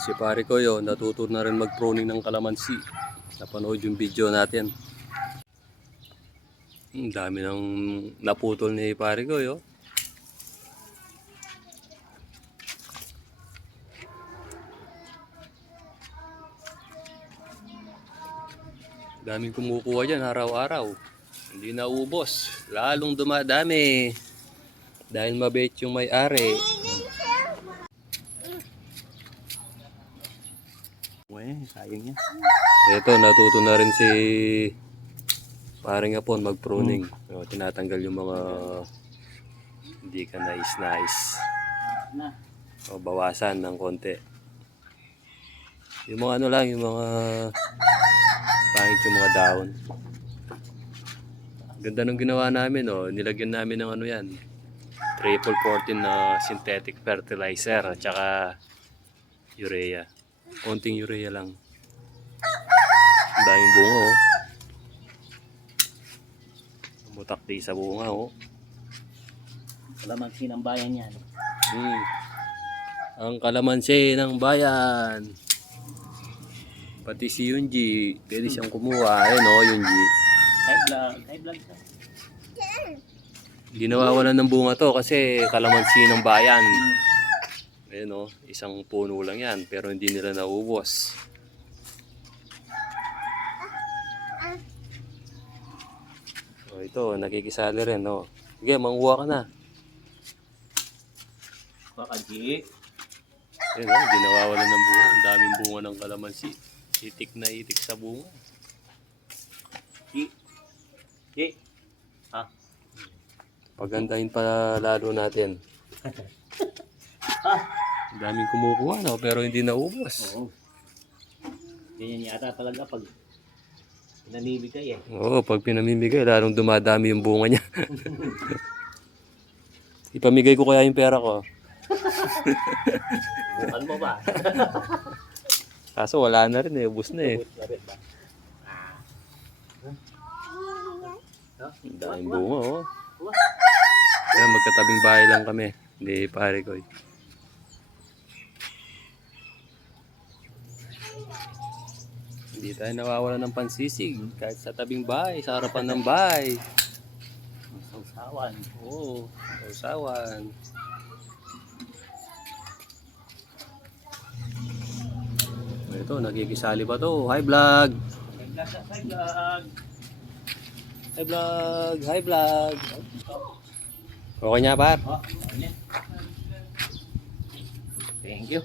Si pare ko yun, natuto na rin mag-pruning ng kalamansi. Napanood yung video natin. Dami ng naputol ni pare ko yun. Daming kumukuha dyan araw-araw. Hindi na ubos. Lalong dumadami. Dahil mabait yung may-ari. Sayang yan. Ito, natuto na rin si paring Apon mag-pruning. So, tinatanggal yung mga hindi ka nais-nais. O, bawasan ng konti. Yung mga ano lang, yung mga pangit yung mga dahon. Ganda nung ginawa namin, oh. Nilagyan namin ng ano yan. Triple 14 na synthetic fertilizer at saka urea. Konting urea lang. Ang daming bunga, oh. Mutakti sa bunga, oh. Kalamansi ng bayan yan. Ang kalamansi ng bayan. Pati si Yunji, pwede siyang kumuha. Ayun, oh, Yunji. High blood ka. Hindi nawawalan ng bunga to kasi kalamansi ng bayan. Ayun, oh, isang puno lang yan pero hindi nila naubos. Oh, ito, nakikisali rin, oh. Sige, manguha ka na. Kakaji. Ayun, oh, hindi nawawalan ng bunga. Ang daming bunga ng kalamansi. Itik na itik sa bunga. Pagandahin pa lalo natin. Ang daming kumukuha, no? Pero hindi naubos. Oo. Ganyan yata talaga pag pinamimigay eh. Oo, pag pinamimigay, lalong dumadami yung bunga niya. Ipamigay ko kaya yung pera ko. Bukan mo ba? Kaso wala na rin eh, ubos na eh. Ang daming bunga, oh. Kaya magkatabing bahay lang kami. Hindi pare ko eh. Hindi tayo nawawala ng pansisig. Kahit sa tabing bahay, sa harapan ng bahay. Sausawan. Oo, sausawan. Ito, nagkikisali pa to. Hi vlog! Hi vlog! Hi vlog! Okay niya, par? Thank you.